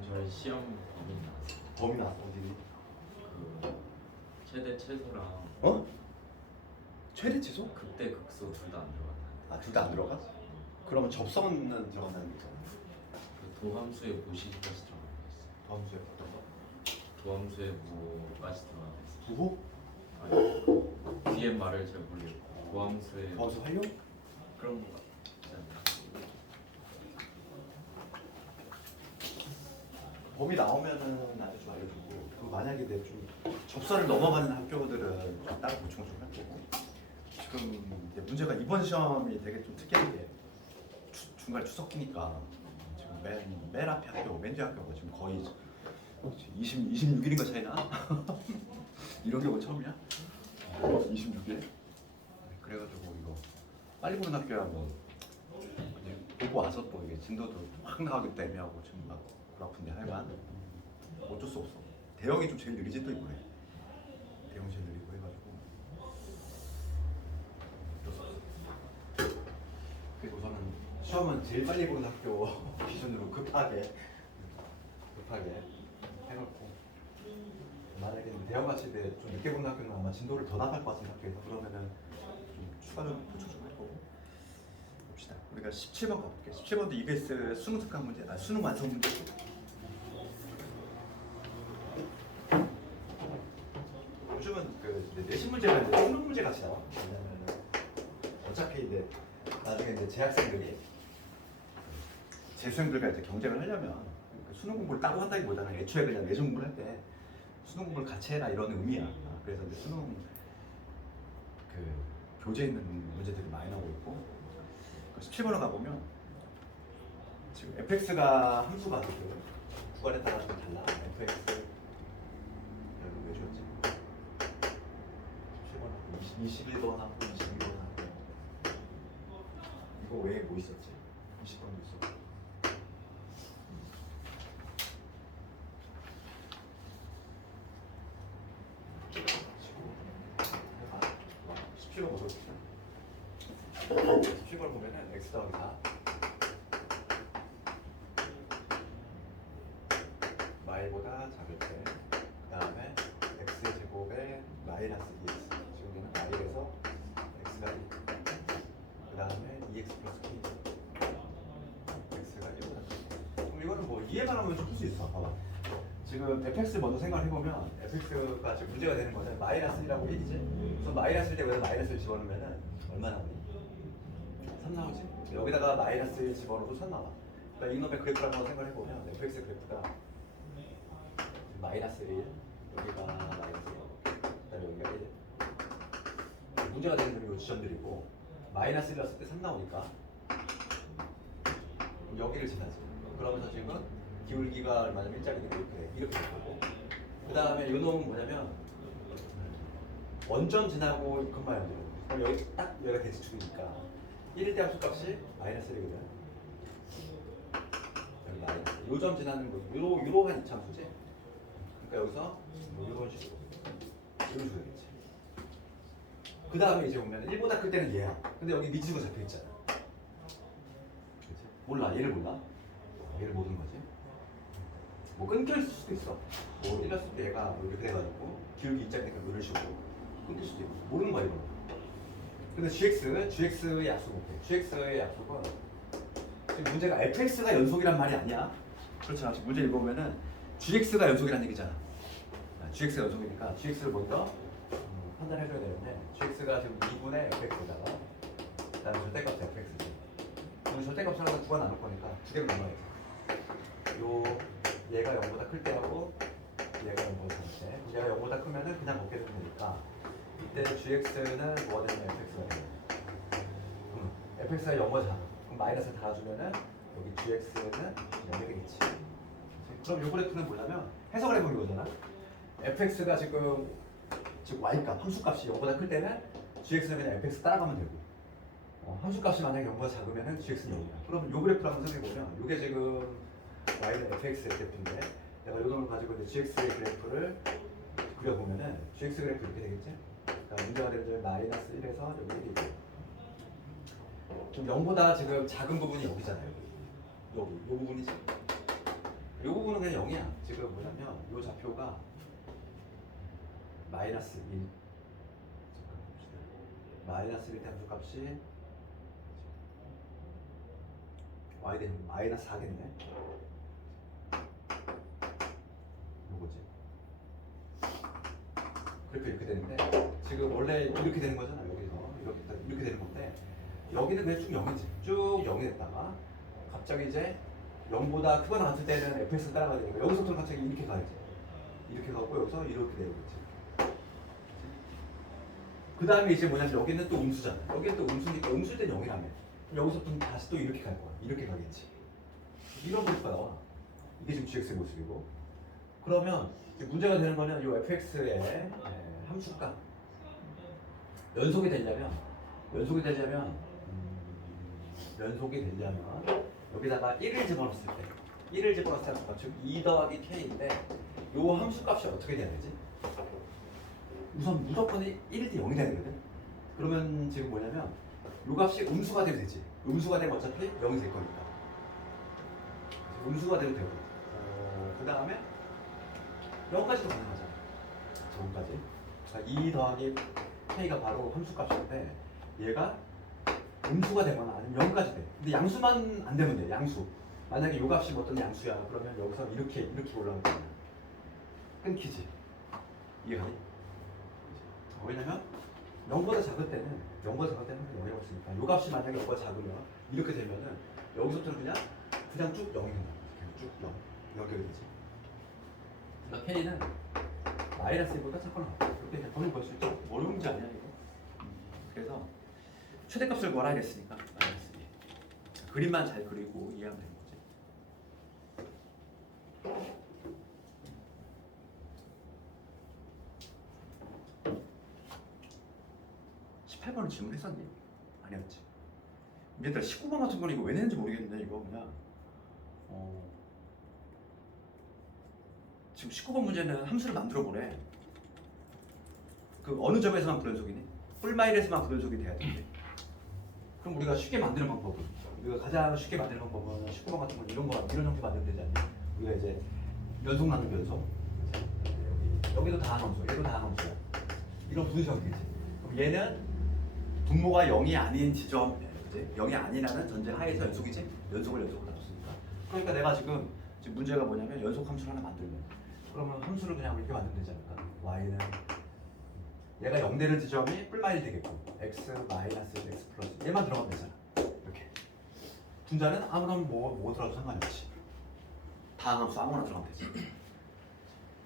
저희 시험 범위 나왔어요. 범위 나왔어 어디? 그 최대 최소랑 어? 최대 최소? 극대 극소 둘 다 안 들어갔는데 아 둘 다 안 들어가? 그러면 접선은 들어간다는 거잖아. 그 도함수의 모시기까지 들어가 있어요. 다음 주에 어떤 거? 도함수의 모까지 들어가 있어요. 부호? 아니 뒤에 말을 잘 모르겠고 도함수의 범수 활용? 그런 거 같지 않나? 범위 나오면은 나한테 좀 알려주고. 그 만약에 내 좀 접선을 넘어가는 학교들은 좀 따로 보충 좀 할 거고. 지금 이제 문제가 이번 시험이 되게 좀 특이한 게 중간 추석기니까 지금 맨 앞에 학교, 맨 뒤 학교가 지금 거의 26일인가 차이나? 이런 경우 처음이야? 26일? 그래가지고 이거 빨리 보는 학교야 뭐 그냥 보고 와서 또 이게 진도도 확 나가기 때문에 하고 지금 막 불아픈데 하여간 어쩔 수 없어. 대형이 좀 제일 느리지 또 이번에. 대형 제일 느리고 해가지고 어쩔 수 없어. 그리고 저는 시험은 제일 빨리 보는 학교 기준으로 급하게 해놓고 만약에 대형 같이 좀 늦게 보는 학교는 아마 진도를 더 나갈 것 같은 학교에서 그러면은 좀 추가적으로 보충 좀 할 거고 봅시다. 우리가 17번 가볼게. 17번도 EBS 수능 특강 문제, 수능 완성 문제. 요즘은 그 내신 문제가 이제 수능 문제 같이 나와. 왜냐면은 어차피 이제 나중에 이제 재학생들이 재수생들과 이제 경쟁을 하려면 그 수능 공부를 따로 한다기보다는 애초에 그냥 내신 공부를 할 때 수능 공부를 같이 해라 이런 의미야. 그래서 이제 수능 그 교재 있는 문제들이 많이 나오고 있고 17번을 가보면 지금 fx가 함수가 그 구간에 따라 좀 달라. fx 여기 왜 줬지? 17번 21번 하고 22번 하고 이거 외에 뭐 있었지? 20번도 있었고 17번 보고 17번 보면은 x 더하기 4 y보다 작을 때 그 다음에 x의 제곱에 마이너스 2x 지금 얘는 y에서 x가 1 그 다음에 2x 플러스 k x가 1보다 크다. 그럼 이거는 뭐 이해만 하면 좀 풀 수 있어. 봐봐. 지금 fx 먼저 생각을 해보면 fx가 지금 문제가 되는 거는 마이너스 1하고 1이지. 그래서 마이너스 1때 여기다 마이너스를 집어넣으면 얼마 나오니? 3 나오지. 여기다가 마이너스 1 집어넣어도 3 나와. 그러니까 이놈의 그래프를 한번 생각을 해보면 fx 그래프가 마이너스 1 여기가 마이너스 1 그다음에 여기가 1 문제가 되는 건 이 지점들이고 마이너스 1 넣었을 때 3 나오니까 여기를 지나지. 그러면서 지금 기울기가 얼마냐면 일자리가 이렇게 될 거고 그 다음에 이 놈은 뭐냐면 원점 지나고 2,0 그럼 여기 딱 여기가 대지축이니까 1일 때 함수값이 마이너스 1이거든. 여기 마이너스 요점 지나는 거 요런 이참수지. 그러니까 여기서 뭐 이런 식으로 이런 식으로 되겠지. 그 다음에 이제 보면 1보다 클 때는 얘야. 근데 여기 미지수가 잡혀 있잖아. 그치? 몰라. 얘를 몰라. 얘를 모르는 거지. 뭐 끊겨 있을 수도 있어. 뭐 1 넣었을 때 얘가 이렇게 돼가지고 기울기 있자니까 이런 식으로 끊길 수도 있고 모르는 거야 이거. 근데 gx의 약속 못해. gx의 약속은 지금 문제가 fx가 연속이란 말이 아니야. 그렇잖아. 지금 문제 읽어보면은 gx가 연속이란 얘기잖아. gx가 연속이니까 gx를 먼저 판단해줘야 되는데 gx가 지금 2분의 fx에다가 그다음에 절대값 fx지. 그럼 절대값을 하나 구가 나눌 거니까 두 개를 나눠야 돼. 요 얘가 0보다 클 때하고 얘가 0보다 작을 때 얘가 0보다 크면은 그냥 걷게 되면 되니까 이때 gx는 뭐가 되냐면 fx가 돼요. fx가 0보다 작아. 그럼 마이너스를 달아주면은 여기 gx는 0이 되겠지. 그럼 요 그래프는 뭐냐면 해석을 해보는 거잖아. fx가 지금 y값, 함수값이 0보다 클 때는 gx는 그냥 fx 따라가면 되고 함수값이 만약에 0보다 작으면 gx는 0이야. 그러면 요 그래프를 한번 생각해보면 요게 지금 y는 fx의 그래프인데 내가 요 놈을 가지고 이제 gx의 그래프를 그려보면은 gx 그래프 이렇게 되겠지? 그러니까 문제가 되는 점이 마이너스 1에서 여기 1이고 지금 0보다 지금 작은 부분이 여기잖아요. 여기 요 부분이지. 이 부분은 그냥 0이야. 지금 뭐냐면 이 좌표가 마이너스 1. 잠깐 봅시다. 마이너스 1 함수값이 y 되는 마이너스 4겠네. 요거지. 이렇게 되는데 지금 원래 이렇게 되는 거잖아. 여기서 이렇게 되는 건데 여기는 그냥 쭉 0이지. 쭉 0이 됐다가 갑자기 이제 0보다 크거나 같을 때는 fx 따라가야 되니까 여기서부터 갑자기 이렇게 가야지. 이렇게 가고 여기서 이렇게 되겠지. 그 다음에 이제 뭐냐면 여기는 또 음수잖아. 여기는 또 음수니까 음수일 땐 0이라며. 여기서부터 다시 또 이렇게 갈 거야. 이렇게 가겠지. 이런 그래프가 나와. 이게 지금 gx의 모습이고. 그러면 이제 문제가 되는 거는 이 fx의 함수가 연속이 되려면 여기다가 1을 집어넣었을 때 1을 집어넣었을 때 즉 2 더하기 k인데 요 함수 값이 어떻게 돼야 되지? 우선 무조건 1일 때 0이 돼야 되거든. 그러면 지금 뭐냐면 요 값이 음수가 돼도 되지. 음수가 되면 어차피 0이 될 거니까. 음수가 돼도 되고. 그 다음에 0까지도 가능하잖아. 저거까지. 그러니까 2 더하기 k가 바로 함수 값인데 얘가 음수가 되거나 아니면 0까지 돼. 근데 양수만 안 되면 돼. 양수. 만약에 요 값이 어떤 양수야. 그러면 여기서 이렇게 올라오는 거야. 끊기지. 이해가니? 왜냐면 0보다 작을 때는 0이라고 했으니까 요 값이 만약에 0보다 작으면 이렇게 되면은 여기서부터는 그냥 쭉 0이 된다. 쭉 0. 이렇게 되지. 그러니까 k는 마이너스 1보다 작거나 이렇게 그냥 보는 걸 수 있죠. 어려운 문제 아니야 이거. 그래서 최대값을 구하라 했으니까 마이너스 2. 그림만 잘 그리고 이해하면 되는 거지. 18번은 질문했었니? 아니었지. 얘들아 19번 같은 건 이거 왜 냈는지 모르겠는데 이거 그냥 지금 19번 문제는 함수를 만들어 보래. 그 어느 점에서만 불연속이니? 뿔마일에서만 불연속이 돼야 되는데. 그럼 우리가 쉽게 만드는 방법은 우리가 가장 쉽게 만드는 방법은 19번 같은 건 이런 형태 만들면 되지 않냐? 우리가 이제 연속 나눈 연속. 여기도 다항함수, 얘도 다항함수야. 이런 분수형이지. 그럼 얘는 분모가 0이 아닌 지점, 그치? 0이 아니라는 전제 하에서 연속이지? 연속으로 다뤘으니까. 그러니까 내가 지금 문제가 뭐냐면 연속 함수를 하나 만들면 그러면 함수를 그냥 이렇게 만들면 되지 않을까? y는 얘가 0 되는 지점이 뿔마일 되겠고 x 마이너스 x 플러스 얘만 들어가면 되잖아. 이렇게 분자는 아무나 뭐 들어가도 상관이 없지. 다항함수 아무나 들어가면 되지.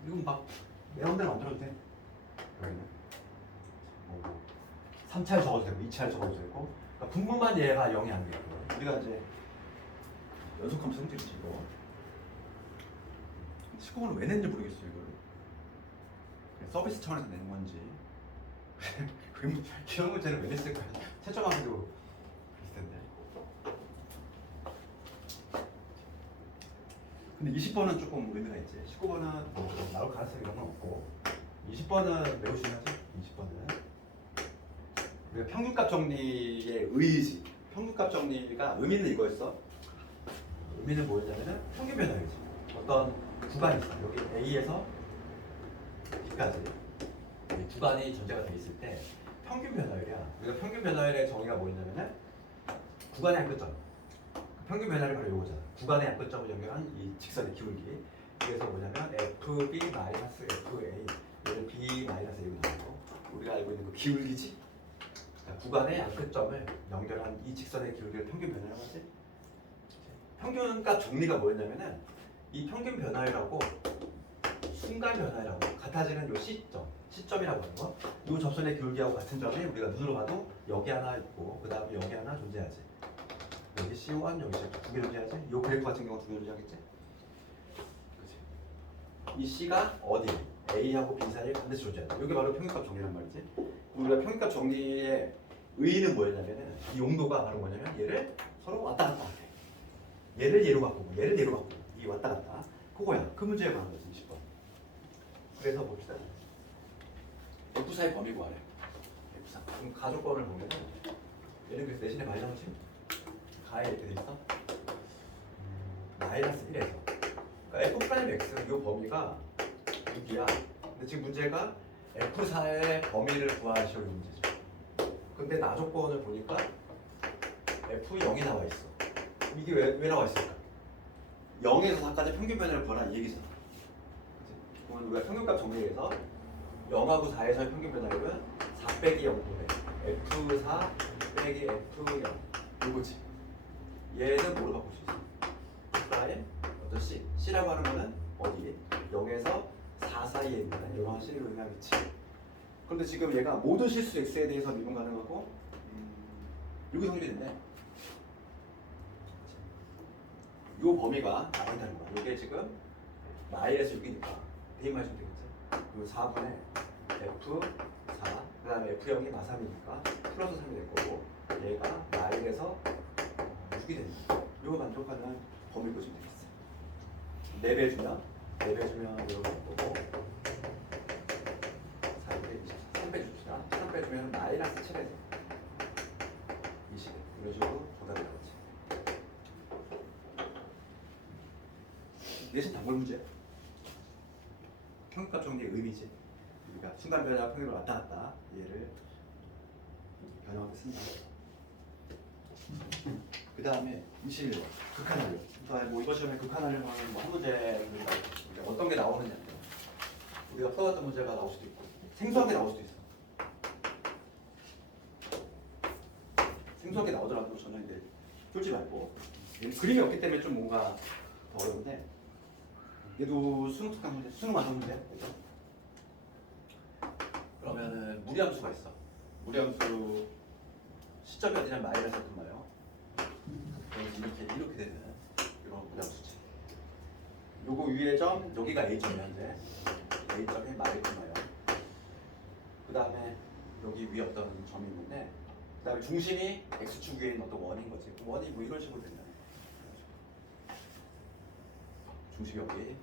이건 막 내 맘대로 만들어도 돼. 여기는 3차를 적어도 되고 2차를 적어도 되고 그러니까 분모만 얘가 0이 안 되고 우리가 이제 연속함수 성질이지 이거. 19번은 왜 냈는지 모르겠어 이걸. 서비스 차원에서 낸 건지 기억 문제는 왜 냈을까? 채점하기도 있을 텐데. 근데 20번은 조금 의미가 있지. 19번은 뭐 나올 가능성이 이런 건 없고 20번은 매우 중요하지. 20번은 우리가 평균값 정리의 의의지. 평균값 정리가 의미는 이거였어. 의미는 뭐였냐면은 평균 변화이지. 어떤 구간이 있어. 여기 A에서 B까지 구간이 전제가 돼 있을 때 평균 변화율이야. 우리가 평균 변화율의 정의가 뭐였냐면은 구간의 한 끝점. 평균 변화율이 바로 이거잖아. 구간의 한 끝점을 연결한 이 직선의 기울기. 그래서 뭐냐면 FB 마이너스 FA 얘는 B 마이너스 A로 나오고 우리가 알고 있는 그 기울기지. 그러니까 구간의 한 끝점을 연결한 이 직선의 기울기를 평균 변화라고 하지. 평균값 정리가 뭐였냐면은 이 평균 변화율하고 순간 변화율하고 같아지는 요 시점이라고 하는 거. 요 접선의 기울기하고 같은 점이 우리가 눈으로 봐도 여기 하나 있고 그 다음에 여기 하나 존재하지. 여기 C1 여기 C2 두 개 존재하지. 요 그래프 같은 경우 두 개 존재하겠지. 그치? 이 C가 어디? A하고 B 사이에 반드시 존재한다. 이게 바로 평균값 정리란 말이지. 우리가 평균값 정리의 의의는 뭐였냐면은 이 용도가 바로 뭐냐면 얘를 서로 왔다 갔다 하게. 얘를 얘로 바꾸고 얘를 얘로 바꾸고 이 왔다 갔다 그거야. 그 문제에 관한 거지 20번. 그래서 봅시다. F4의 범위 구하래. F4. 그럼 가족권을 보면은 얘는 그래서 내신에 많이 나오지? 가에 이렇게 돼 있어. 마이너스 1에서 f 프라임 x 이 범위가 6이야. 근데 지금 문제가 F4의 범위를 구하시오 이 문제죠. 근데 나 조건을 보니까 F0이 나와 있어. 이게 왜 나와 있을까? 0에서 4까지 평균 변화를 구하라 이 얘기잖아. 그치? 그러면 우리가 평균값 정리해서 0하고 4에서의 평균 변화율은 4 빼기 0분의 F4 빼기 F0 이거지. 얘는 뭐로 바꿀 수 있어? 프라임 어떤 C라고 하는 거는 어디? 0에서 4 사이에 있는 이런 C를 의미하겠지. 그런데 지금 얘가 모든 실수 X에 대해서 미분 가능하고 이게 성립이 됐네. 이 범위가 나온다는 거야. 이게 지금 마이너스 6이니까 대입만 해주면 되겠지. 그리고 4분의 F4 그 다음에 F0이 마3이니까 플러스 3이 될 거고 얘가 마이너에서 6이 되는 거야. 이거 만족하는 범위를 보시면 되겠어. 4배 주면 4배 주면 이렇게 될 거고 4분의 24 3배 줍시다. 3배 주면 마이너스 7에서 20 이런 식으로 보답이 나오지. 이게 지금 단골 문제야. 평균값 정리의 의미지. 그러니까 순간 변화 평균을 왔다 갔다 얘를 변형하고 쓴다. 그 다음에 21번 극한활용. 그러니까 뭐 이번 시험에 극한활용하는 뭐한 문제 어떤 게 나오느냐. 우리가 풀어왔던 문제가 나올 수도 있고 생소한 게 나올 수도 있어. 생소한 게 나오더라도 저는 이제 쫄지 말고 그림이 없기 때문에 좀 뭔가 더 어려운데 얘도 수능 특강 문제, 수능 완성 문제야. 그죠? 그러면은 무리함수가 있어. 무리함수 시점이 어디냐 마이너스 콤마요. 이렇게 되는 이런 무리함수지. 요거 위의 점 여기가 A점이야 현재. A점이 마이너스 콤마요. 그 다음에 여기 위에 어떤 점이 있는데 그 다음에 중심이 X축 위에 있는 어떤 원인 거지. 그 원이 뭐 이런 식으로 된다. 중심이 여기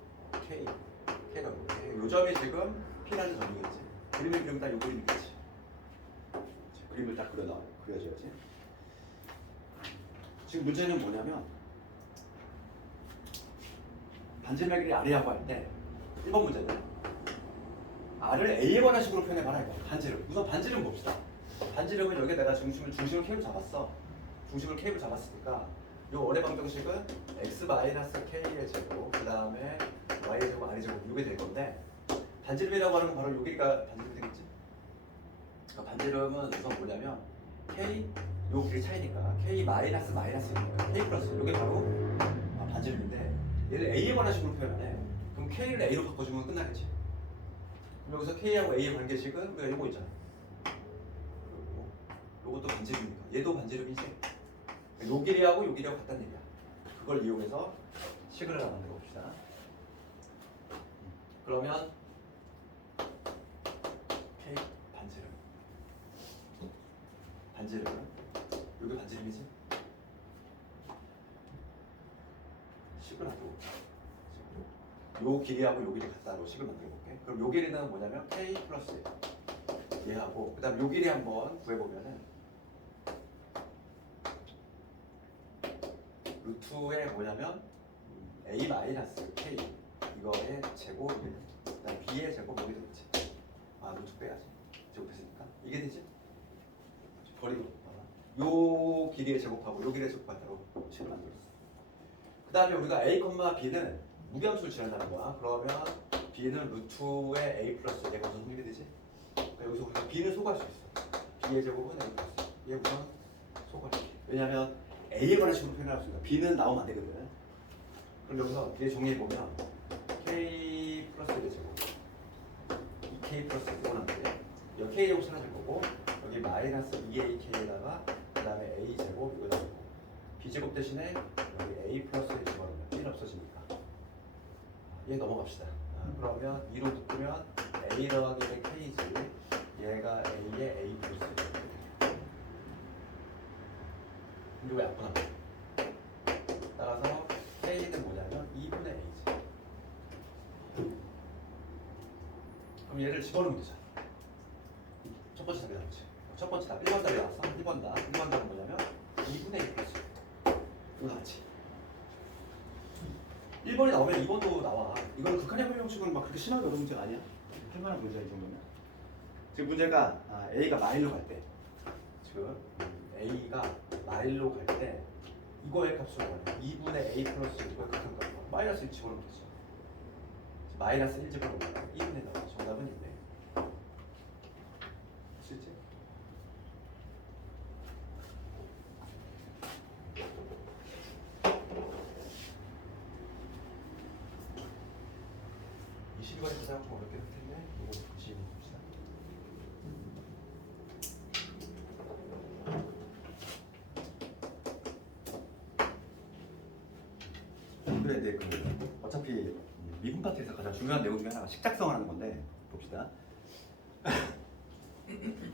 K가 요 점이 지금 P라는 점이겠지. 그림을 그리면 딱 요 그림이겠지. 그림을 딱 그려줘야지. 지금 문제는 뭐냐면 반지름의 길이 R이라고 할 때 1번 문제는 R을 A에 관한 식으로 표현해봐라 이거. 반지름. 우선 반지름 봅시다. 반지름은 여기에 내가 중심을 K로 잡았어. 중심을 K로 잡았으니까 이 원의 방정식은 x-k의 제곱 그 다음에 y의 제곱 r의 제곱 이게 될 건데 반지름이라고 하는 건 바로 요 길이가 반지름이 되겠지. 그러니까 반지름은 우선 뭐냐면 k 요 길이 차이니까 k 마이너스 k 플러스 이게 바로 반지름인데 얘를 a에 관한 식으로 표현하네. 그럼 k를 a로 바꿔주면 끝나겠지. 그럼 여기서 k하고 a의 관계식은 우리가 요거 있잖아. 그리고 요것도 반지름이니까 얘도 반지름이지. 요 길이하고 요 길이하고 같다는 얘기야. 그걸 이용해서 식을 하나 만들어 봅시다. 그러면 K 반지름은 여기 반지름이지? 식을 하고 요 길이하고 요 길이 같다로 식을 만들어 볼게. 그럼 요 길이는 뭐냐면 K 플러스 얘하고 그 다음 요 길이 한번 구해보면은 루트에 뭐냐면 a 마이너스 k 이거의 제곱 그다음 b의 제곱 여기 되겠지. 루트 빼야지. 제곱했으니까 이게 되지. 버리고 요 길이의 제곱하고 요 길이의 제곱하다로 식을 만들었어. 그 다음에 우리가 a, b는 무게함수를 지난다는 거야. 그러면 b는 루트의 a 플러스 얘가 무슨 성립이 되지? 그러니까 여기서 우리가 b는 소구할 수 있어. b의 제곱은 a 플러스 얘 우선 소구할 수 있어. 왜냐면 A에 관한 식으로 표현할 수 있으니까 B는 나오면 안 되거든. 그럼 여기서 얘 정리해보면 K 플러스 1의 제곱 K 플러스 1은 안 돼. 여기 K 제곱 사라질 거고 여기 마이너스 2AK에다가 그 다음에 A 제곱 이거 되고 B 제곱 대신에 여기 A 플러스 1 집어넣으면 B는 없어지니까 얘 넘어갑시다. 그러면 2로 묶으면 A 더하기 K지 얘가 A의 A 플러스 1 근데 왜 약분한 거야? 따라서 K는 뭐냐면 2분의 A지. 그럼 얘를 집어넣으면 되잖아. 첫 번째 답이 나왔지. 첫 번째 답 1번 답이 나왔어. 1번 답. 1번 답은 뭐냐면 2분의 1 플러스 이거 나왔지. 1번이 나오면 2번도 나와. 이건 극한의 활용식은 막 그렇게 심하게 어려운 문제가 아니야. 할 만한 문제야 이 정도면. 지금 문제가 A가 마일로 갈 때, 지금 A가 마일로 갈 때 이거의 값을 구하래. 2분의 A 플러스 1이고요. 극한값 마이너스 1 집어넣으면 되죠. 마이너스 1 집어넣으면 2분의 나와. 정답은 있네. 실제. 이 시간이 가장 좀 어렵게 될 텐데 이거 다시 봅시다. 그래, 어차피 미분 파트에서 가장 중요한 내용 중에 하나가 식작성을 하는 건데 봅시다.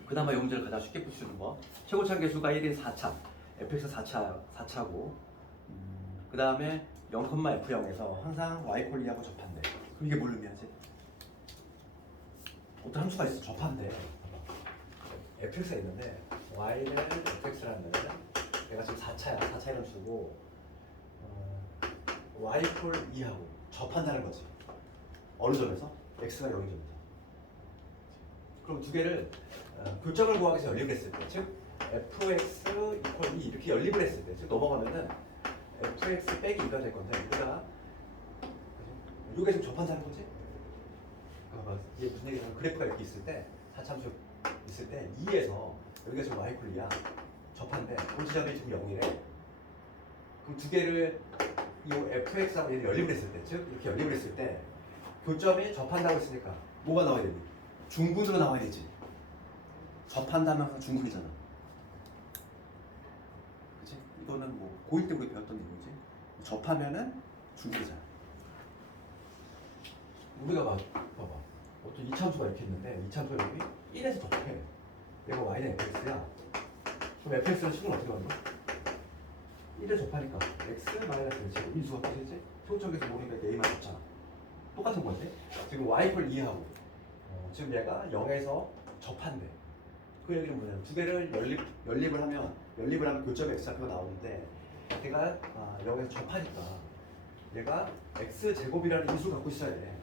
그나마 이 문제를 가장 쉽게 풀 수 있는 거. 최고차 계수가 1인 4차, fx 4차고, 그 다음에 0,f0에서 항상 y=2하고 접한대. 그럼 이게 뭘 의미하지? 어떤 함수가 있어, 접한대. fx가 있는데 y는 fx라는 내가 지금 4차야, 4차의 함수고 y=2하고 접한다는 거지. 어느 점에서? x가 0인 점에서. 그럼 두 개를 교점을 구하기 위해서 연립을 했을 때, 즉 fx = 2 이렇게 연립을 했을 때, 즉 넘어가면은 fx 빼기 2가 될 건데 우리가 이게 지금 접한다는 거지? 이게 무슨 얘기냐면 그래프가 이렇게 있을 때 4참수 있을 때 2에서 여기가 지금 y=2야. 접한데 그 지점이 지금 0이래. 그럼 두 개를 이 fx하고 얘를 연립을 했을 때, 즉 이렇게 연립을 했을 때 교점이 접한다고 했으니까 뭐가 나와야 되니? 중군으로 나와야 되지. 접한다면 항상 중군이잖아. 그치? 이거는 뭐 고1 때 우리 배웠던 내용이지. 접하면은 중군이잖아. 우리가 봐봐. 어떤 이차함수가 이렇게 있는데 이차함수가 여기 1에서 접해. 얘가 y는 fx야. 그럼 fx는 식은 어떻게 만들어? 1에 접하니까 x-1제곱 인수가 빠지지? 표적에서 모르니까 a만 줬잖아. 똑같은 건데 지금 y=2하고 지금 얘가 0에서 접한대. 그 얘기는 뭐냐면 두 개를 연립을 하면 교점 x좌표가 나오는데 얘가 0에서 접하니까 얘가 x제곱이라는 인수를 갖고 있어야 돼.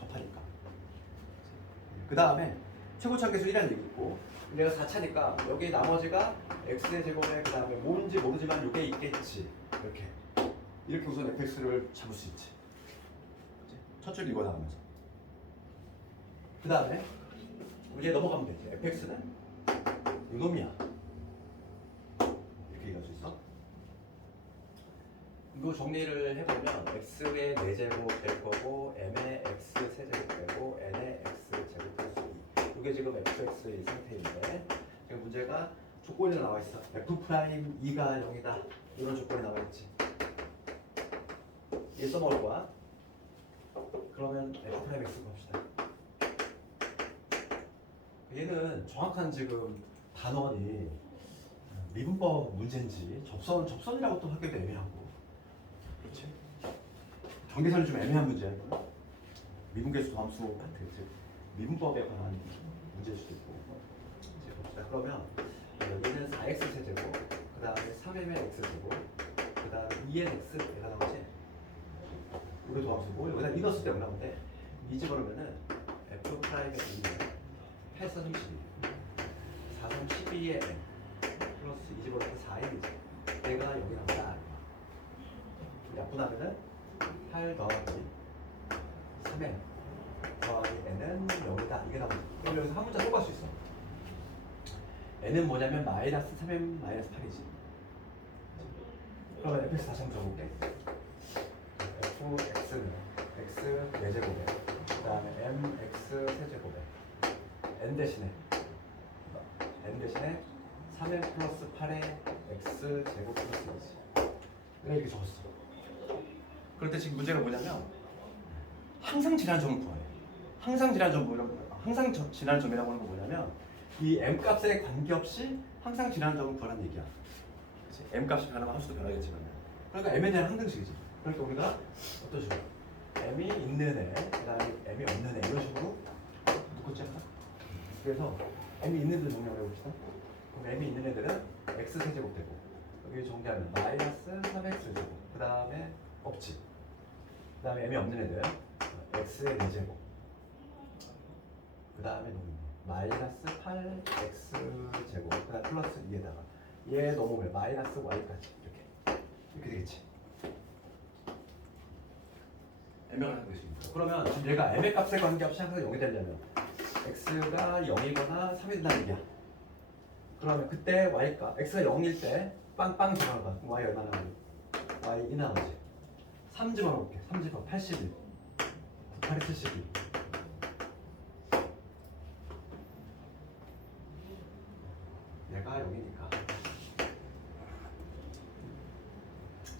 접하니까. 그 다음에 최고차 계수 1이라는 얘기 있고 얘가 4차니까 여기 나머지가 x의 제곱에 그 다음에 뭔지 모르지만 이게 있겠지. 이렇게 우선 fx를 잡을 수 있지. 첫 줄 이거 나가면서 그 다음에 이제 넘어가면 되지. fx는 이놈이야. 이렇게 얘기할 수 있어. 이거 정리를 해보면 x의 4제곱 될 거고 m의 x 세제곱 되고 n의 x 제곱 플러스 2. 이게 지금 fx의 상태인데 지금 문제가 조건이 나와 있어. f'2가 0이다. 이런 조건이 나와 있지. 얘 써먹을 거야. 그러면 f'x로 봅시다. 얘는 정확한 지금 단원이 미분법 문제인지 접선이라고 또 하기도 애매하고, 그렇지? 경계선이 좀 애매한 문제야. 미분계수 함수 파트, 즉 미분법에 관한 문제일 수도 있고. 이제 봅시다. 그러면 얘는 4x 세제곱, 그 다음에 3m의 x 제곱, 그 다음에 2n x 얘가 나오지. 이거 도함수고 여기다 이 넣었을 때 올라오는데 이 집어넣으면은 f 프라임의 2는 8선 12, 4선 12의 n 플러스 이 집어넣으면 4n이지. 얘가 여기 나온다. 약분하면은 8 더하기 3n 더하기 n은 0이다. 이게 나오지. 그럼 여기서 한 문자 또 갈 수 있어. n은 뭐냐면 마이너스 3n 마이너스 8이지. 그러면 fx 다시 한번 적어볼게. fx는 x 4제곱에 그 다음에 mx 세제곱에 n 대신에 3n 플러스 8의 x 제곱 플러스 2지. 내가 이렇게 적었어. 그럴 때 지금 문제가 뭐냐면 항상 지난 점을 구하래. 항상 지난 점이라고 하는 거 뭐냐면 이 m 값에 관계없이 항상 지난 점을 구하라는 얘기야. 그치? m 값이 변하면 함수도 변하겠지만, 그러니까 m에 대한 항등식이지. 그러니까 우리가 어떤 식으로 m이 있는 애, 그 다음에 m이 없는 애 이런 식으로 묶었지 않나? 그래서 m이 있는 애들 정리를 해봅시다. 그럼 m이 있는 애들은 x 세제곱 되고 여기 정리하면 마이너스 3x 제곱, 그 다음에 없지. 그 다음에 m이 없는 애들 x의 4제곱 그 다음에 마이너스 8x 제곱 그 다음 플러스 2에다가 얘 넘으면 마이너스 y까지 이렇게 되겠지. m의 관계가 되겠습니다. 그러면 지금 얘가 m의 값에 관계없이 항상 0이 되려면 x가 0이거나 3이 된다는 얘기야. 그러면 그때 y가 x가 0일 때 빵빵 들어가. y 얼마나 나오지? y 2 나오지. 3 집어넣을게. 3 집어 81 98에 72 얘가 0이니까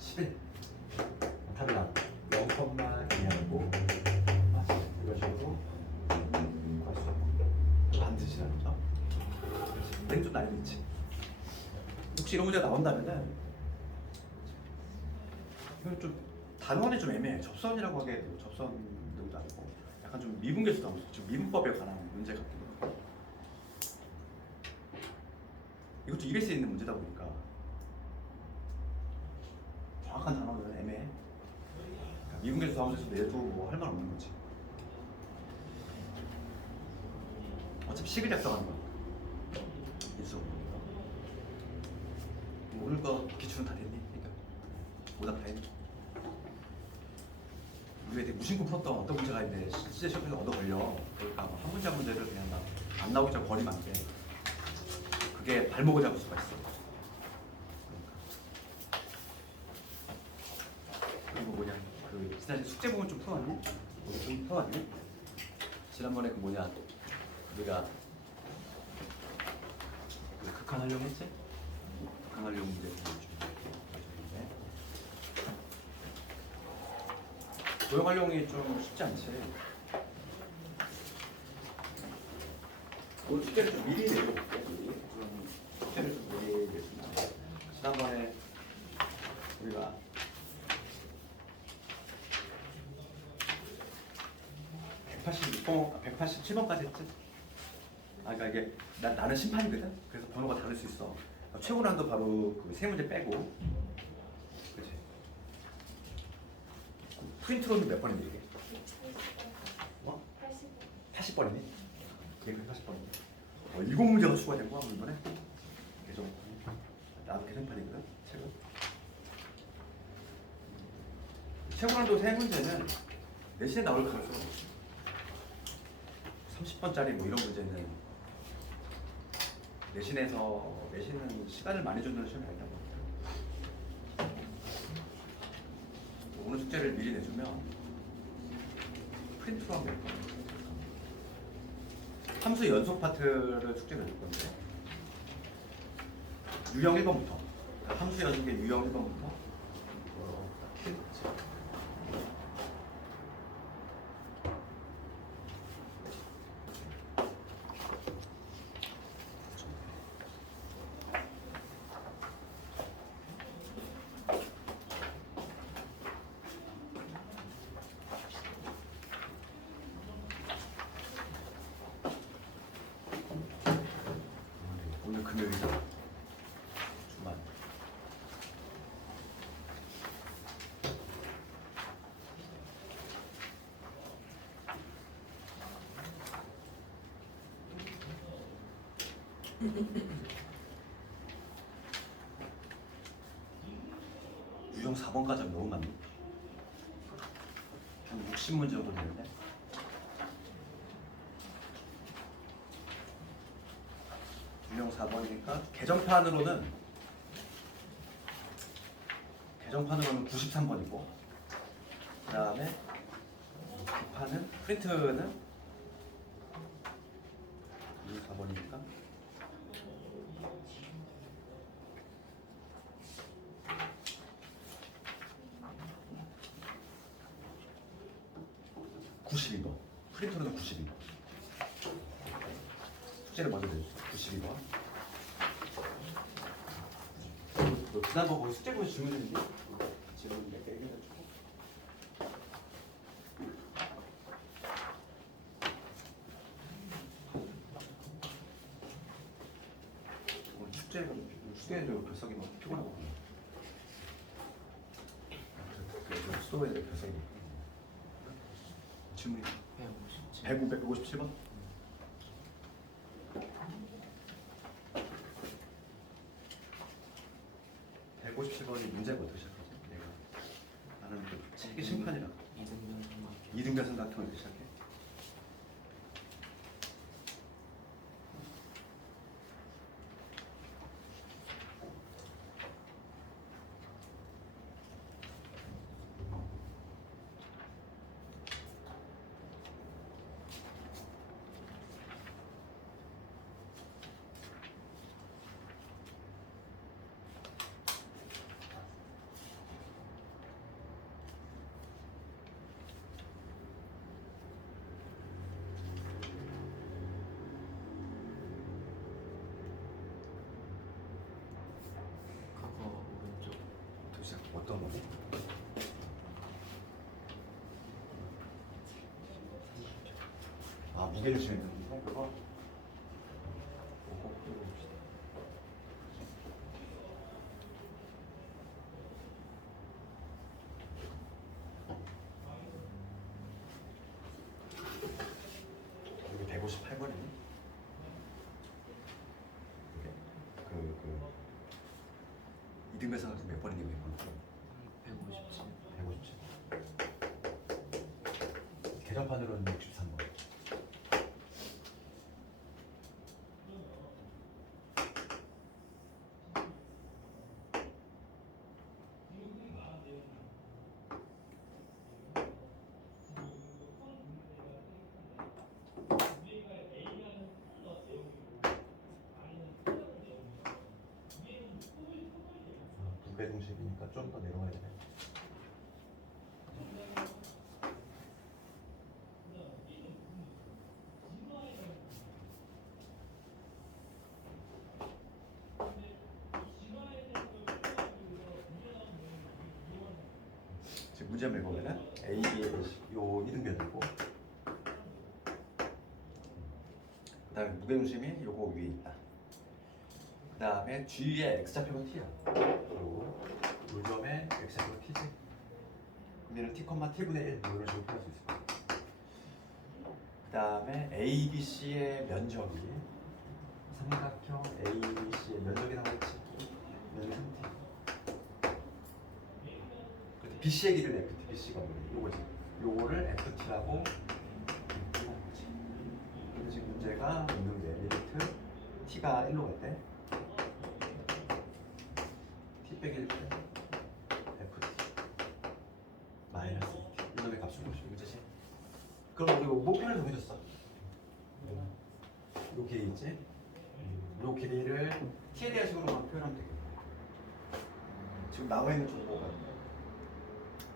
11 답이 나와. 0,2하고 이런 식으로 구할 수 있고 반드시라는 거죠. 좀 날리지. 혹시 이런 문제가 나온다면은 이건 좀 단원이 좀 애매해. 접선이라고 하기에도 접선도 아니고 약간 좀 미분계수도 나오고 지금 미분법에 관한 문제 같기도 하고 이것도 EBS에 있는 문제다 보니까 정확한 단어는 애매해. 그러니까 미분계수 사무실에서 내도 뭐 할 말 없는 거지. 어차피 식을 작성하는 거야. 인수. 오늘 거 기출은 다 됐니? 그러니까 오답 다 했니? 우리가 되게 무심코 풀었던 어떤 문제가 있는데 실제 시험에서 얻어 걸려. 그러니까 한 문제 한 문제를 그냥 막 안 나오기 전에 버리면 안 돼. 그게 발목을 잡을 수가 있어. 그리고 뭐냐 그 지난해 숙제 부분 좀 풀어왔니? 좀 풀어왔니? 지난번에 그 뭐냐 우리가 그 극한 활용 했지? 극한 활용 문제 준비했는데 도형 활용이 좀 쉽지 않지. 오늘 숙제를 좀 미리 내려볼게. 숙제를 좀 미리 내주면 지난번에 우리가 187번까지 했지? 아, 그러니까 이게 나는 심판이거든? 그래서 번호가 다를 수 있어. 최고 난도 바로 그 세 문제 빼고. 그치? 프린트로는 몇 번인데 이게? 어? 80번이니? 이게 80번이니? 7문제가 추가된 거야, 이번에? 계속. 나도 계산판이거든? 책은. 최고 난도 세 문제는 내신에 나올 가능성은 없지. 30번짜리 뭐 이런 문제는 내신은 시간을 많이 주는 시험이 아니다 보니까 오늘 숙제를 미리 내주면 프린트로 하면 될 거예요. 함수 연속 파트를 숙제를 낼 건데 유형 1번부터 함수 연속의 유형 1번부터 오늘 금요일이잖아. 주말. 유형 4번까지 하면 너무 많네. 한 60문제 정도 되는데. 유형 4번이니까 개정판으로는 93번이고 그 다음에 기판은 프린트는 4번이니까 92번 프린터로는 92번 숙제를 먼저 내줬어. 92번 너 지난번 거기 숙제 보면서 질문 했는데 질문 몇 개 해가지고 오늘 숙제도 결석이 막 피곤하고 또 이제 교생이 질문이 157번? 157번이 문제가 어떻게 시작하지? 내가 나는 그 책이 심판이라 이등변 삼각형을 어떻게 시작해? 그거 오른쪽 어떻게 시작? 어떤 거? 아 무게를 주면 되는 거? 그거? 그거 풀어봅시다. 여기 158번이네. 그 이등변 삼각형 몇 번인데 몇 번? 157 157. 계산판으로는 63번. 무게 중심이니까 좀 더 내려가야 되네. 지금 문제 한번 읽어보면은 A, B의 요 이등변이고 그 다음에 무게중심이 요거 위에 있다. 그 다음에 G의 X좌표가 T야. 그리고 요점에 X좌표가 T지. 그럼 얘는 T, T분의 1 이런 식으로 표현할 수 있을 거야. 그 다음에 A, B, C의 면적이 삼각형 A, B, C의 면적이 나와있지. 면적이 3T. BC의 길이는 FT, BC가 뭐냐? 요거지. 요거를 FT라고 하는 거지. 근데 지금 문제가 있는데 리미트 T가 1로 갈 때 T 빼기 1 때 FT 마이너스 2T 이놈의 값을 보시면 문제지. 그럼 우리 목표를 정해줬어. 요 길이 있지? 요 길이를 T에 대한 식으로만 표현하면 되겠다. 지금 나와 있는 정보가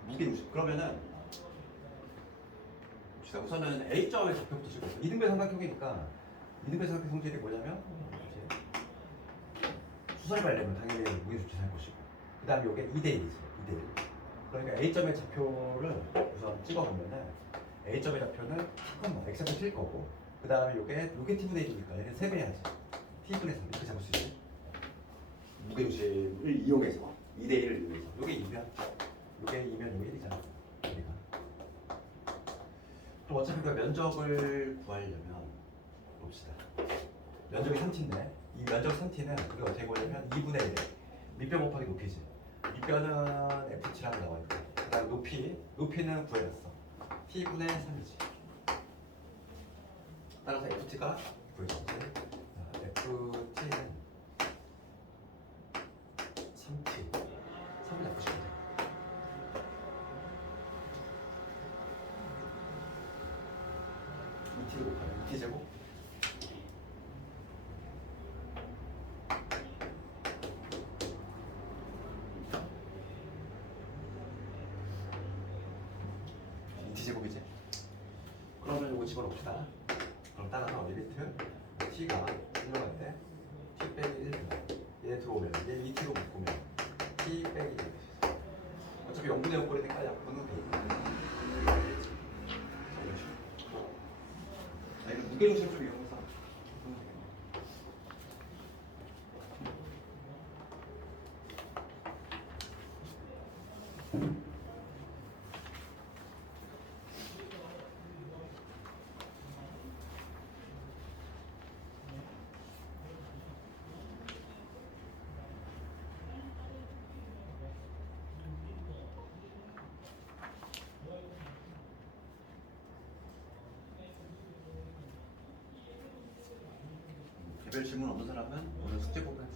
무게중심. 그러면은 봅시다. 우선은 A점의 좌표부터 찍고 이등변 삼각형이니까 이등변 삼각형 성질이 뭐냐면 이제 수설 발려면 당연히 무게중심 할 것이고 그 다음에 이게 2대1이지. 2대1. 그러니까 A점의 좌표를 우선 찍어보면은 A점의 좌표는 X좌표 T일 거고 그 다음에 요게 T분의 1이니까 얘는 3배 해야지. T분의 3 이렇게 잡을 수 있지. 무게중심을 이용해서 2대1을 이용해서 요게 2면 요게 2면 요게 1이잖아. 우리가. 그럼 어차피 그 면적을 구하려면 봅시다. 면적이 3t인데 이 면적 3t는 우리가 어떻게 구하려면 2분의 1에 밑변 곱하기 높이지. 밑변은 ft라고 나와 있고 그 다음 높이는 구해놨어. t분의 3이지. 따라서 ft가 구해졌지. ft는 3t 3을 잡으시면 돼. 2t를 곱하면 2t제곱 t제곱이지. 그러면 이거 집어넣읍시다. 그럼 따라서 리미트 t가 1로 갈 때 t 빼기 1 얘 들어오면 얘 2t로 묶으면 t 빼기 1 어차피 0분의 0꼴이니까 약분은 돼 있는 이거 무게중심 좀 이용해서 별 질문 없는 사람은 오늘 숙제 보면